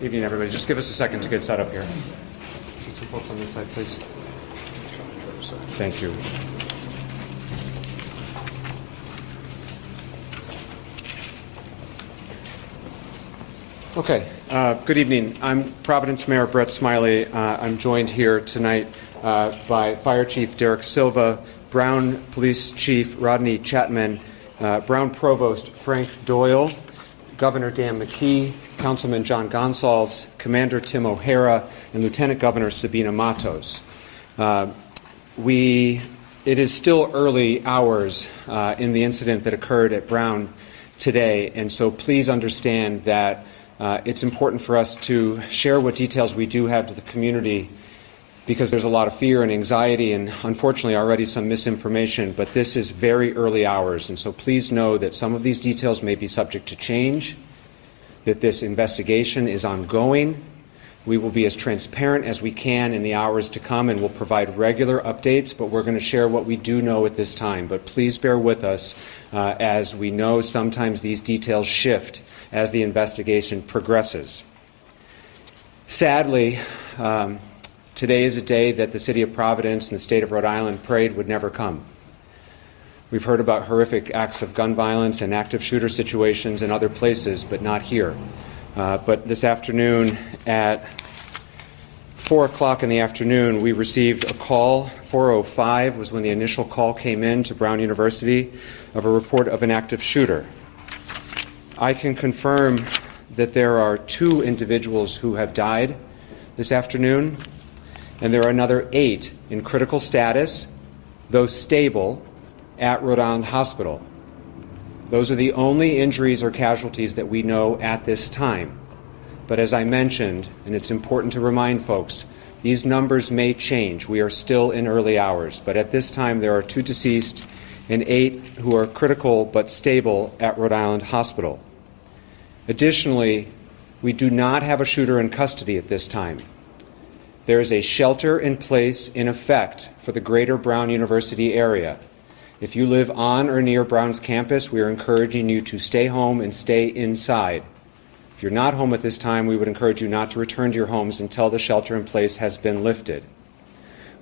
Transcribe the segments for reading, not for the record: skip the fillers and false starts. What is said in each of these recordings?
Evening, everybody. Just give us a second to get set up here. Get some folks on this side, please. Thank you. Okay. Good evening. I'm Providence Mayor Brett Smiley. I'm joined here tonight by Fire Chief Derek Silva, Brown Police Chief Rodney Chapman, Brown Provost Frank Doyle, Governor Dan McKee, Councilman John Gonsalves, Commander Tim O'Hara, and Lieutenant Governor Sabina Matos. It is still early hours in the incident that occurred at Brown today, and so please understand that it's important for us to share what details we do have to the community, because there's a lot of fear and anxiety and unfortunately already some misinformation, but this is very early hours, and so please know that some of these details may be subject to change, that this investigation is ongoing. We will be as transparent as we can in the hours to come, and we'll provide regular updates, but we're going to share what we do know at this time. But please bear with us as we know sometimes these details shift as the investigation progresses. Sadly, today is a day that the City of Providence and the State of Rhode Island prayed would never come. We've heard about horrific acts of gun violence and active shooter situations in other places, but not here. But this afternoon at 4 o'clock in the afternoon, we received a call. 4:05 was when the initial call came in to Brown University of a report of an active shooter. I can confirm that there are 2 individuals who have died this afternoon, and there are another 8 in critical status, though stable, at Rhode Island Hospital. Those are the only injuries or casualties that we know at this time. But as I mentioned, and it's important to remind folks, these numbers may change. We are still in early hours, but at this time there are 2 deceased and 8 who are critical but stable at Rhode Island Hospital. Additionally, we do not have a shooter in custody at this time. There is a shelter in place in effect for the greater Brown University area. If you live on or near Brown's campus, we are encouraging you to stay home and stay inside. If you're not home at this time, we would encourage you not to return to your homes until the shelter in place has been lifted.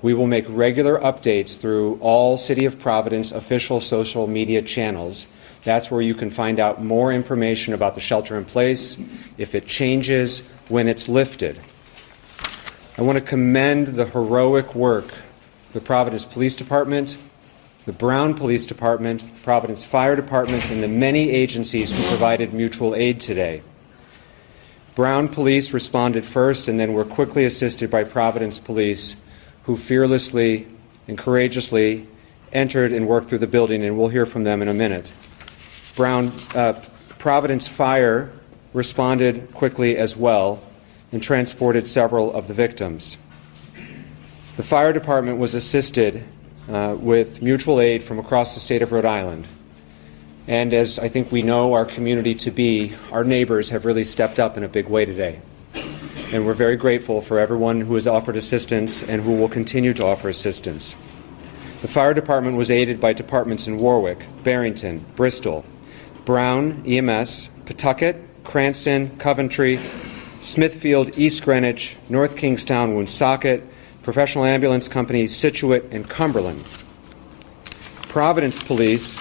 We will make regular updates through all City of Providence official social media channels. That's where you can find out more information about the shelter in place, if it changes, when it's lifted. I want to commend the heroic work of the Providence Police Department, the Brown Police Department, the Providence Fire Department, and the many agencies who provided mutual aid today. Brown Police responded first and then were quickly assisted by Providence Police, who fearlessly and courageously entered and worked through the building, and we'll hear from them in a minute. Providence Fire responded quickly as well and transported several of the victims. The fire department was assisted with mutual aid from across the state of Rhode Island. And as I think we know our community to be, our neighbors have really stepped up in a big way today. And we're very grateful for everyone who has offered assistance and who will continue to offer assistance. The fire department was aided by departments in Warwick, Barrington, Bristol, Brown, EMS, Pawtucket, Cranston, Coventry, Smithfield, East Greenwich, North Kingstown, Woonsocket, Professional Ambulance Company, Scituate, and Cumberland. Providence Police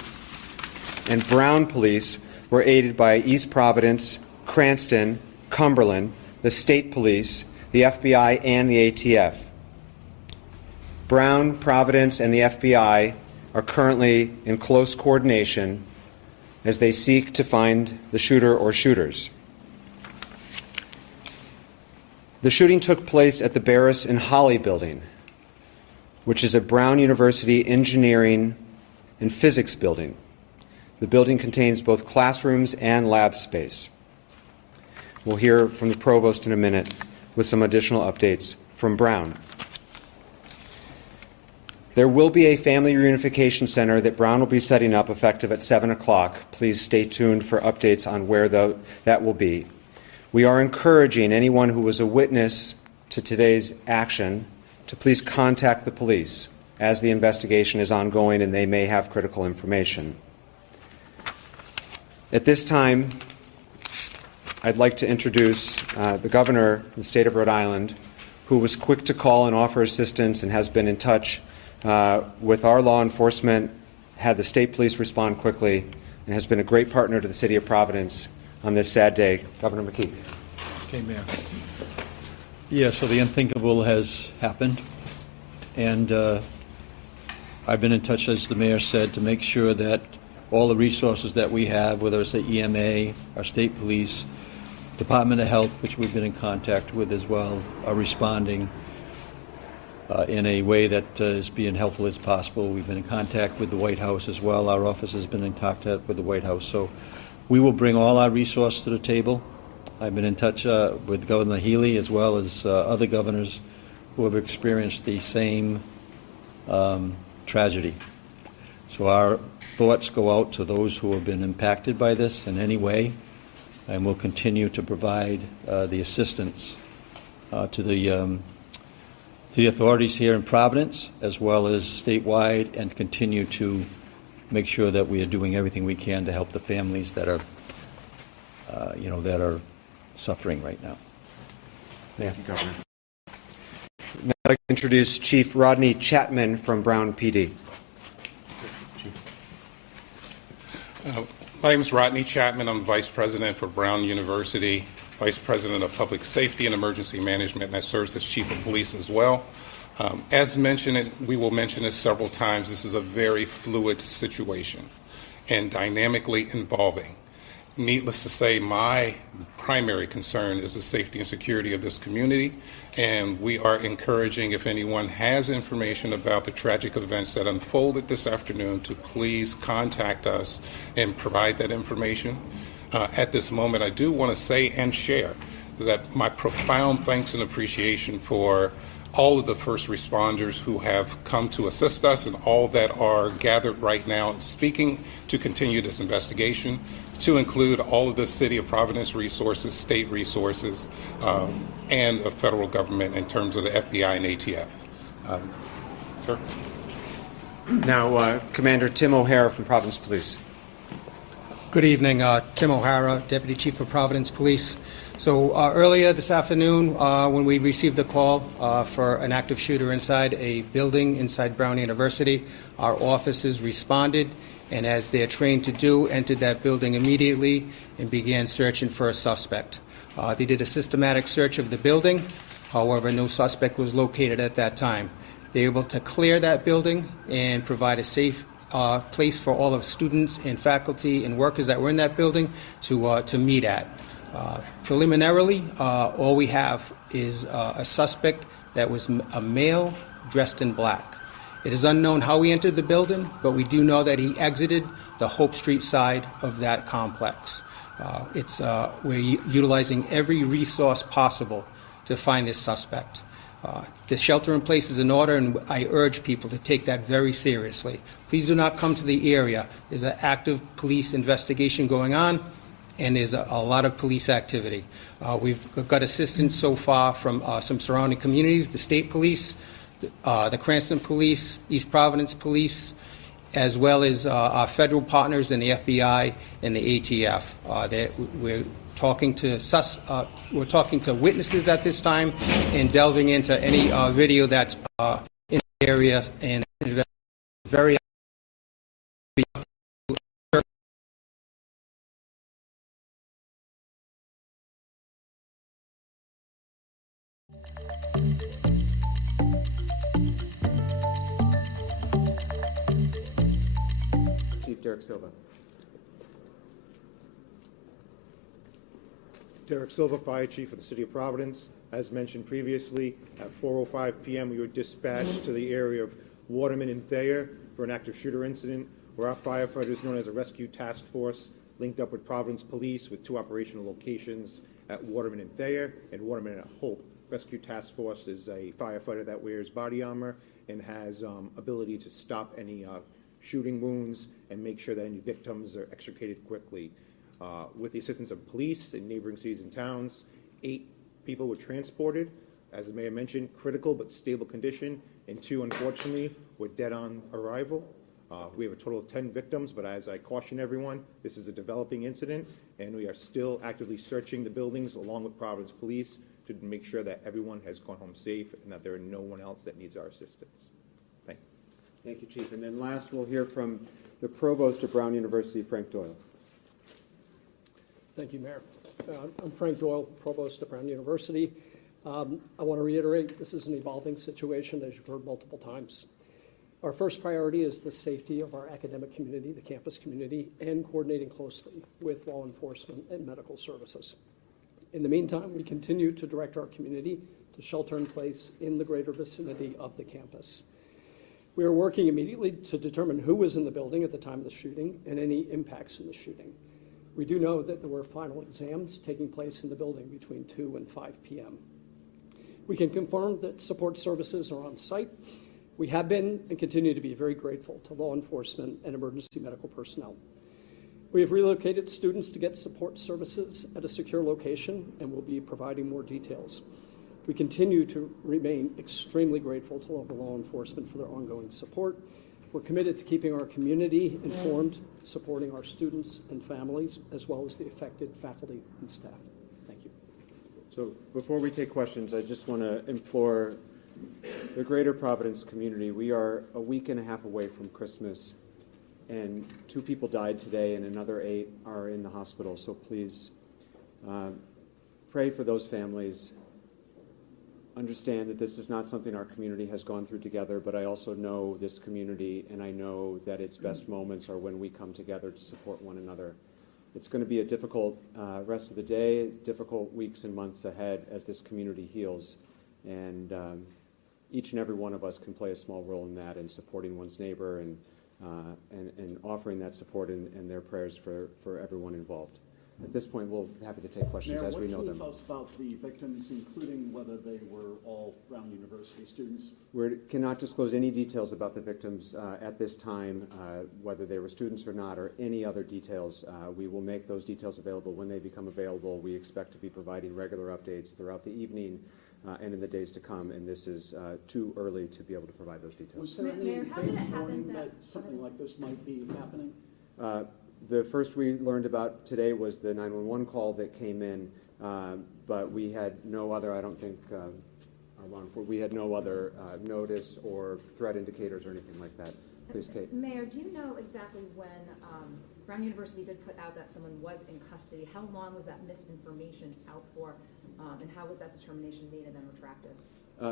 and Brown Police were aided by East Providence, Cranston, Cumberland, the State Police, the FBI, and the ATF. Brown, Providence, and the FBI are currently in close coordination as they seek to find the shooter or shooters. The shooting took place at the Barris and Holly building, which is a Brown University engineering and physics building. The building contains both classrooms and lab space. We'll hear from the provost in a minute with some additional updates from Brown. There will be a family reunification center that Brown will be setting up effective at 7 o'clock. Please stay tuned for updates on where that will be. We are encouraging anyone who was a witness to today's action to please contact the police as the investigation is ongoing and they may have critical information. At this time, I'd like to introduce the governor of the state of Rhode Island, who was quick to call and offer assistance and has been in touch with our law enforcement, had the state police respond quickly, and has been a great partner to the city of Providence on this sad day. Governor McKee. Okay, Mayor. Yeah, so the unthinkable has happened, and I've been in touch, as the mayor said, to make sure that all the resources that we have, whether it's the EMA, our state police, Department of Health, which we've been in contact with as well, are responding in a way that is being helpful as possible. We've been in contact with the White House as well. Our office has been in contact with the White House. So we will bring all our resources to the table. I've been in touch with Governor Healy as well as other governors who have experienced the same tragedy. So our thoughts go out to those who have been impacted by this in any way, and we'll continue to provide the assistance to the authorities here in Providence as well as statewide, and continue to make sure that we are doing everything we can to help the families that are, that are suffering right now. Thank you, Governor. Now I'd like to introduce Chief Rodney Chapman from Brown PD. My name is Rodney Chapman. I'm Vice President for Brown University, Vice President of Public Safety and Emergency Management, and I serve as Chief of Police as well. As mentioned, and we will mention this several times, this is a very fluid situation and dynamically involving. Needless to say, my primary concern is the safety and security of this community, and we are encouraging, if anyone has information about the tragic events that unfolded this afternoon, to please contact us and provide that information. At this moment, I do want to say and share that my profound thanks and appreciation for all of the first responders who have come to assist us and all that are gathered right now speaking to continue this investigation, to include all of the City of Providence resources, state resources, and the federal government in terms of the FBI and ATF. Sir? Now, Commander Tim O'Hara from Providence Police. Good evening. Tim O'Hara, Deputy Chief of Providence Police. So earlier this afternoon, when we received the call for an active shooter inside a building inside Brown University, our officers responded, and as they're trained to do, entered that building immediately and began searching for a suspect. They did a systematic search of the building. However, no suspect was located at that time. They were able to clear that building and provide a safe place for all of students and faculty and workers that were in that building to meet at. Preliminarily, all we have is a suspect that was a male dressed in black. It is unknown how he entered the building, but we do know that he exited the Hope Street side of that complex. We're utilizing every resource possible to find this suspect. The shelter in place is in order, and I urge people to take that very seriously. Please do not come to the area. There's an active police investigation going on, and there's a lot of police activity. We've got assistance so far from some surrounding communities, the state police, the Cranston Police, East Providence Police, as well as our federal partners in the FBI and the ATF. We're talking to witnesses at this time and delving into any video that's in the area and very Chief Derek Silva. Derek Silva, Fire Chief of the City of Providence. As mentioned previously, at 4:05 p.m. we were dispatched to the area of Waterman and Thayer for an active shooter incident where our firefighters, known as a rescue task force, linked up with Providence Police with two operational locations at Waterman and Thayer and Waterman and Hope, Rescue Task Force is a firefighter that wears body armor and has ability to stop any shooting wounds and make sure that any victims are extricated quickly. With the assistance of police in neighboring cities and towns, 8 people were transported. As the mayor mentioned, critical but stable condition, and 2, unfortunately, were dead on arrival. We have a total of 10 victims, but as I caution everyone, this is a developing incident, and we are still actively searching the buildings along with Providence Police to make sure that everyone has gone home safe and that there are no one else that needs our assistance. Thank you. Thank you, Chief. And then last, we'll hear from the Provost of Brown University, Frank Doyle. Thank you, Mayor. I'm Frank Doyle, Provost at Brown University. I want to reiterate, this is an evolving situation, as you've heard multiple times. Our first priority is the safety of our academic community, the campus community, and coordinating closely with law enforcement and medical services. In the meantime, we continue to direct our community to shelter in place in the greater vicinity of the campus. We are working immediately to determine who was in the building at the time of the shooting and any impacts in the shooting. We do know that there were final exams taking place in the building between 2 and 5 p.m. We can confirm that support services are on site. We have been and continue to be very grateful to law enforcement and emergency medical personnel. We have relocated students to get support services at a secure location and will be providing more details. We continue to remain extremely grateful to local law enforcement for their ongoing support. We're committed to keeping our community informed, supporting our students and families, as well as the affected faculty and staff. Thank you. So before we take questions, I just want to implore the greater Providence community. We are a week and a half away from Christmas, and 2 people died today and another 8 are in the hospital. So please pray for those families. Understand that this is not something our community has gone through together, but I also know this community, and I know that its best moments are when we come together to support one another. It's going to be a difficult rest of the day, difficult weeks and months ahead as this community heals. And each and every one of us can play a small role in that, in supporting one's neighbor and offering that support and their prayers for everyone involved. At this point, we'll be happy to take questions Mayor, as we know them. what can you tell us about the victims, including whether they were all Brown University students? We cannot disclose any details about the victims at this time, whether they were students or not, or any other details. We will make those details available when they become available. We expect to be providing regular updates throughout the evening and in the days to come, and this is too early to be able to provide those details. Was there any Mayor, how did it advance happen warning that- that something like this might be happening? The first we learned about today was the 911 call that came in, but we had no other, I don't think, we had no other notice or threat indicators or anything like that. Please, Kate. Mayor, do you know exactly when Brown University did put out that someone was in custody? How long was that misinformation out for, and how was that determination made and then retracted?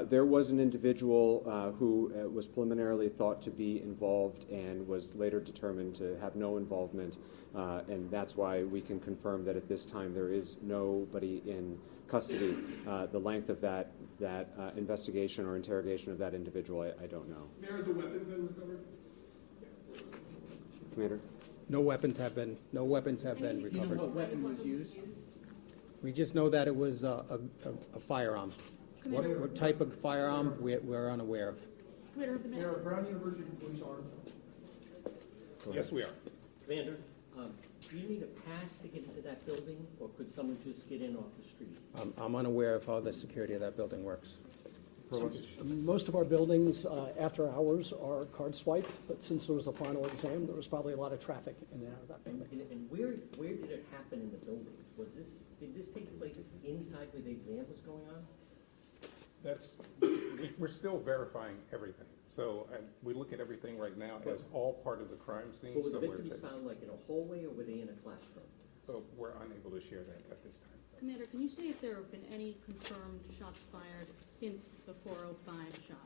There was an individual who was preliminarily thought to be involved and was later determined to have no involvement, and that's why we can confirm that at this time there is nobody in custody. The length of that investigation or interrogation of that individual, I don't know. Mayor, has a weapon been recovered? Commander? No weapons have been recovered. Do you know what weapon was used? We just know that it was a firearm. What type of firearm, we're unaware of. Mayor, Brown University police armed? Yes, we are. Commander, do you need a pass to get into that building, or could someone just get in off the street? I'm unaware of how the security of that building works. Most of our buildings after hours are card swiped, but since there was a final exam, there was probably a lot of traffic in and out of that building. And where did it happen in the building? Did this take place inside where the exam was going on? We're still verifying everything. So we look at everything right now as all part of the crime scene. Well, were So the victims found like in a hallway, or were they in a classroom? we're unable to share that at this time. Commander, can you say if there have been any confirmed shots fired since the 405 shots?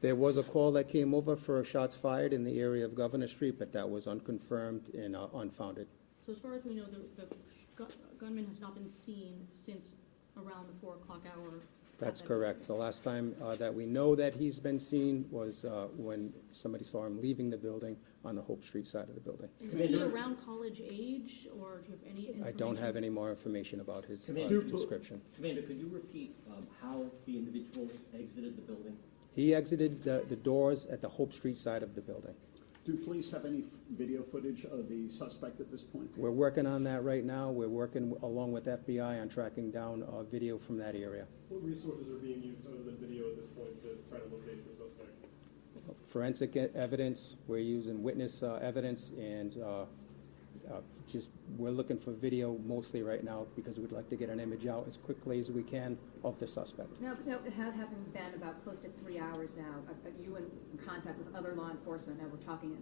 There was a call that came over for shots fired in the area of Governor Street, but that was unconfirmed and unfounded. So as far as we know, the gunman has not been seen since around the 4 o'clock hour? That's correct. The last time that we know that he's been seen was when somebody saw him leaving the building on the Hope Street side of the building. And is he around college age, or do you have any information? I don't have any more information about his description. Commander, could you repeat how the individual exited the building? He exited the doors at the Hope Street side of the building. Do police have any video footage of the suspect at this point? We're working on that right now. We're working along with FBI on tracking down video from that area. What resources are being used other than video at this point to try to locate the suspect? Forensic evidence, we're using witness evidence, and we're looking for video mostly right now because we'd like to get an image out as quickly as we can of the suspect. Now, having been about close to 3 hours now, are you in contact with other law enforcement? Now we're talking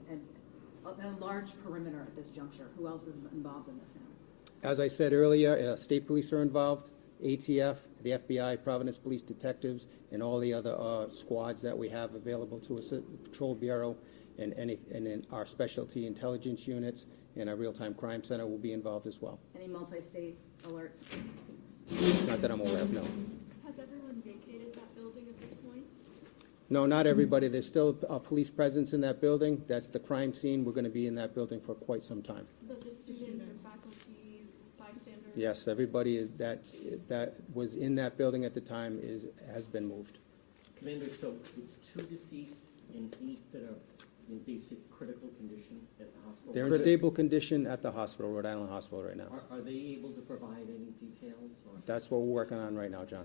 a large perimeter at this juncture. Who else is involved in this now? As I said earlier, state police are involved, ATF, the FBI, Providence Police Detectives, and all the other squads that we have available to us at the Patrol Bureau, and then our specialty intelligence units and our real-time crime center will be involved as well. Any multi-state alerts? Not that I'm aware of, no. Has everyone vacated that building at this point? No, not everybody. There's still a police presence in that building. That's the crime scene. We're going to be in that building for quite some time. The students or faculty, bystanders? Yes, everybody that was in that building at the time has been moved. Commander, so it's 2 deceased and 8 that are in basic critical condition at the hospital? They're in stable condition at the hospital, Rhode Island Hospital right now. Are they able to provide any details? Or? That's what we're working on right now, John.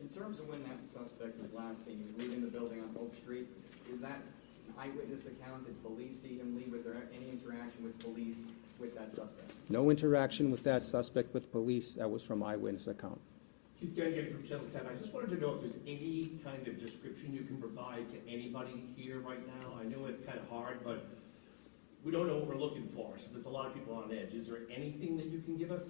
In terms of when that suspect was last seen leaving the building on Hope Street, is that an eyewitness account? Did police see him leave? Was there any interaction with police with that suspect? No interaction with that suspect with police. That was from eyewitness account. Chief Genge from Channel 10. I just wanted to know if there's any kind of description you can provide to anybody here right now. I know it's kind of hard, but we don't know what we're looking for, so there's a lot of people on edge. Is there anything that you can give us?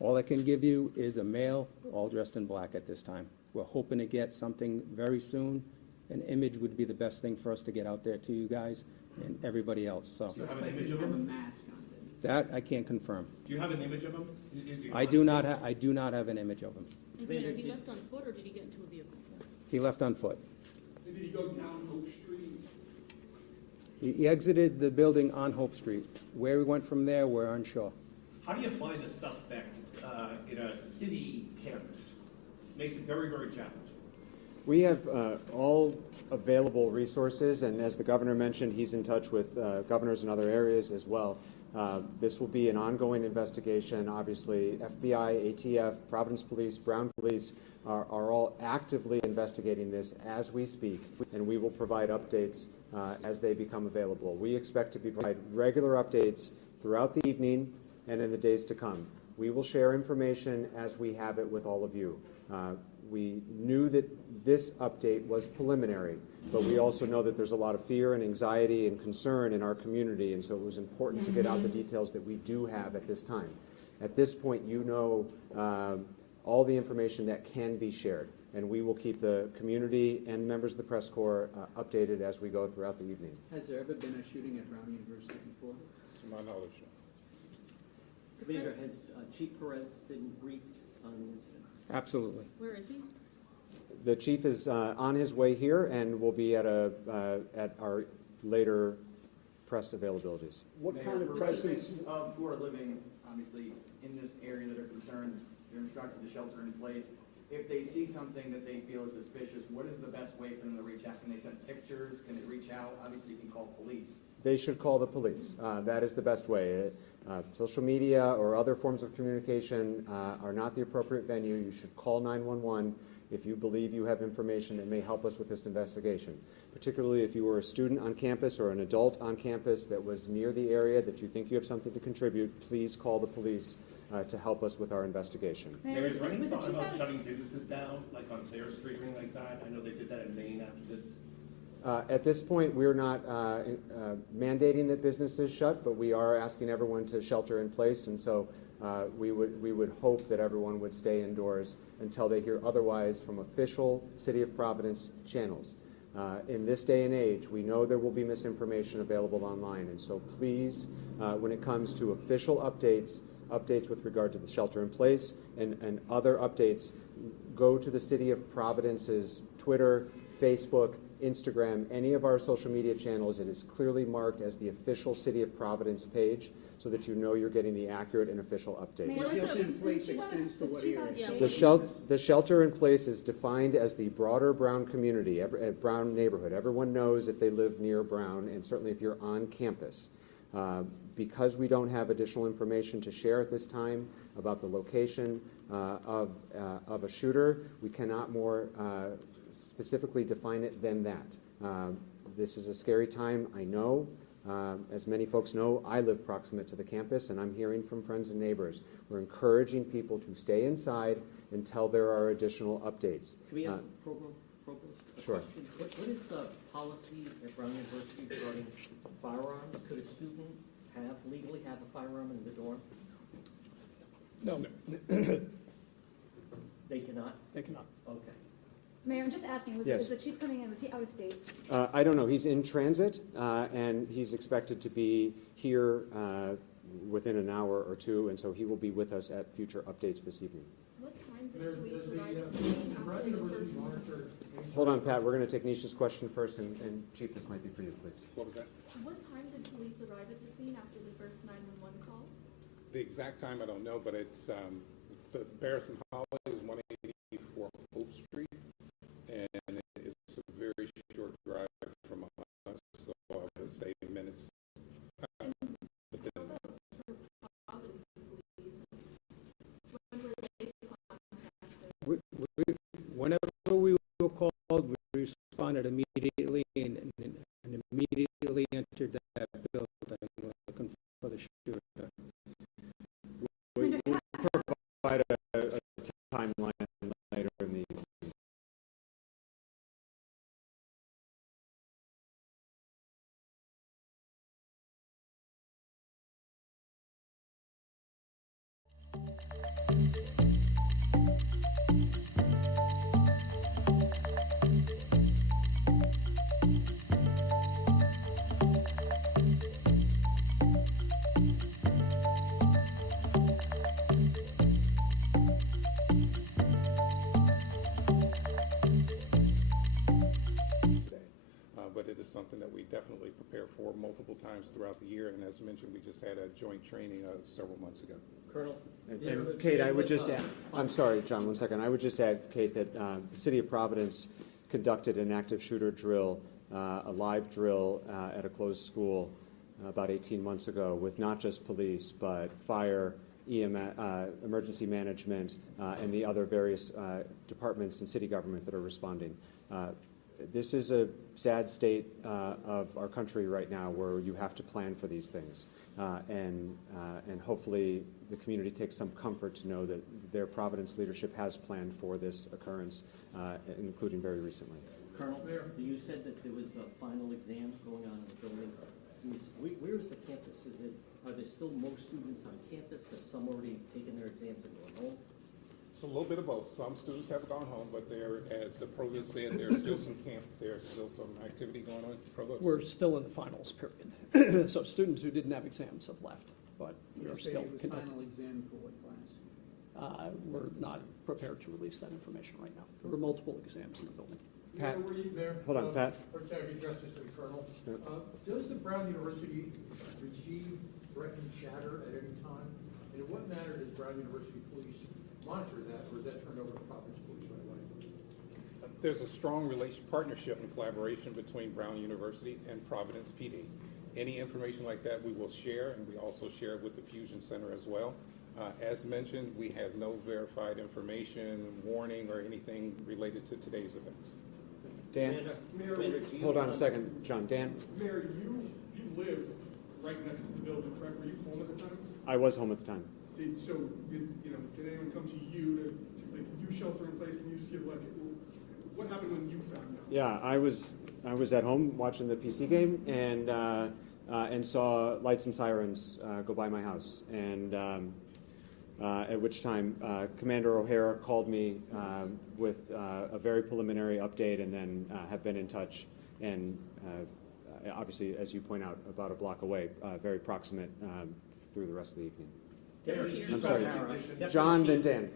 All I can give you is a male, all dressed in black at this time. We're hoping to get something very soon. An image would be the best thing for us to get out there to you guys and everybody else. So Do you have an image of him? that I can't confirm. Do you have an image of him? Is he I do not have an image of him. And Commander, he left on foot, or did he get into a vehicle? He left on foot. Did he go down Hope Street? He exited the building on Hope Street. Where he went from there, we're unsure. How do you find a suspect in a city campus? Makes it very, very challenging. We have all available resources, and as the governor mentioned, he's in touch with governors in other areas as well. This will be an ongoing investigation. Obviously, FBI, ATF, Providence Police, Brown Police are all actively investigating this as we speak, and we will provide updates as they become available. We expect to provide regular updates throughout the evening and in the days to come. We will share information as we have it with all of you. We knew that this update was preliminary, but we also know that there's a lot of fear and anxiety and concern in our community, and so it was important to get out the details that we do have at this time. At this point, you know all the information that can be shared, and we will keep the community and members of the press corps updated as we go throughout the evening. Has there ever been a shooting at Brown University before? To my knowledge. Commander, has Chief Perez been briefed on the incident? Absolutely. Where is he? The chief is on his way here and will be at our later press availabilities. What kind of presence? Of who are living, obviously, in this area that are concerned, they're instructed to shelter in place. If they see something that they feel is suspicious, what is the best way for them to reach out? Can they send pictures? Can they reach out? Obviously, you can call police. They should call the police. That is the best way. Social media or other forms of communication are not the appropriate venue. You should call 911 if you believe you have information that may help us with this investigation. Particularly if you were a student on campus or an adult on campus that was near the area that you think you have something to contribute, please call the police to help us with our investigation. Is there any thought about shutting businesses down, like on Thayer Street or anything like that? I know they did that in Maine after this. At this point, we're not mandating that businesses shut, but we are asking everyone to shelter in place, and so we would hope that everyone would stay indoors until they hear otherwise from official City of Providence channels. In this day and age, we know there will be misinformation available online, and so please, when it comes to official updates with regard to the shelter in place and other updates, go to the City of Providence's Twitter, Facebook, Instagram, any of our social media channels, it is clearly marked as the official City of Providence page so that you know you're getting the accurate and official update. The shelter in place is defined as the broader Brown community, Brown neighborhood. Everyone knows if they live near Brown, and certainly if you're on campus. Because we don't have additional information to share at this time about the location of a shooter, we cannot more specifically define it than that. This is a scary time, I know. As many folks know, I live proximate to the campus, and I'm hearing from friends and neighbors. We're encouraging people to stay inside until there are additional updates. Can we ask Provost Sure. What is the policy at Brown University regarding firearms? Could a student legally have a firearm in the dorm? No. They cannot? They cannot. Okay. Mayor, I'm just asking, Yes. is the chief coming in? Was he out of state? I don't know. He's in transit, and he's expected to be here within an hour or two, and so he will be with us at future updates this evening. What time did police arrive at the scene after the first? Hold on, Pat. We're going to take Nisha's question first, and Chief, this might be for you, please. What was that? What time did police arrive at the scene after the first 911 call? The exact time I don't know, but it's the Barris and Holly is 184 Hope Street, and it's a very short drive from us, so I would say minutes. Whenever we were called, we responded immediately and immediately entered that building looking for the shooter. We provide a timeline later in the evening. But it is something that we definitely prepare for multiple times throughout the year, and as mentioned, we just had a joint training several months ago. Colonel? And Kate, I would just add, I'm sorry, John, 1 second. I would just add, Kate, that the City of Providence conducted an active shooter drill, a live drill at a closed school about 18 months ago with not just police, but fire, EMS, emergency management, and the other various departments and city government that are responding. This is a sad state of our country right now where you have to plan for these things. And hopefully the community takes some comfort to know that their Providence leadership has planned for this occurrence, including very recently. Colonel, you said that there was final exams going on in the building. Where is the campus? Are there still most students on campus? Have some already taken their exams and gone home? It's a little bit of both. Some students have gone home, but there, as the provost said, there's still some activity going on. Provost? We're still in the finals period. So students who didn't have exams have left, but we are still conducting. Final exam for what class? We're not prepared to release that information right now. There were multiple exams in the building. Pat, Mayor, hold on, Pat. First, I have address this to the Colonel. Does the Brown University receive threatened chatter at any time? And in what manner does Brown University Police monitor that, or is that turned over to Providence Police right away? There's a strong partnership and collaboration between Brown University and Providence PD. Any information like that we will share, and we also share it with the Fusion Center as well. As mentioned, we have no verified information, warning, or anything related to today's events. Dan? Mayor, Hold on a second, John. Dan? Mayor, you live right next to the building, correct? Were you home at the time? I was home at the time. Did anyone come to you to you shelter in place? Can you just give what happened when you found out? Yeah, I was at home watching the PC game and saw lights and sirens go by my house, and at which time Commander O'Hara called me with a very preliminary update, and then have been in touch, and obviously, as you point out, about a block away, very proximate through the rest of the evening. I'm sorry, John, then Dan.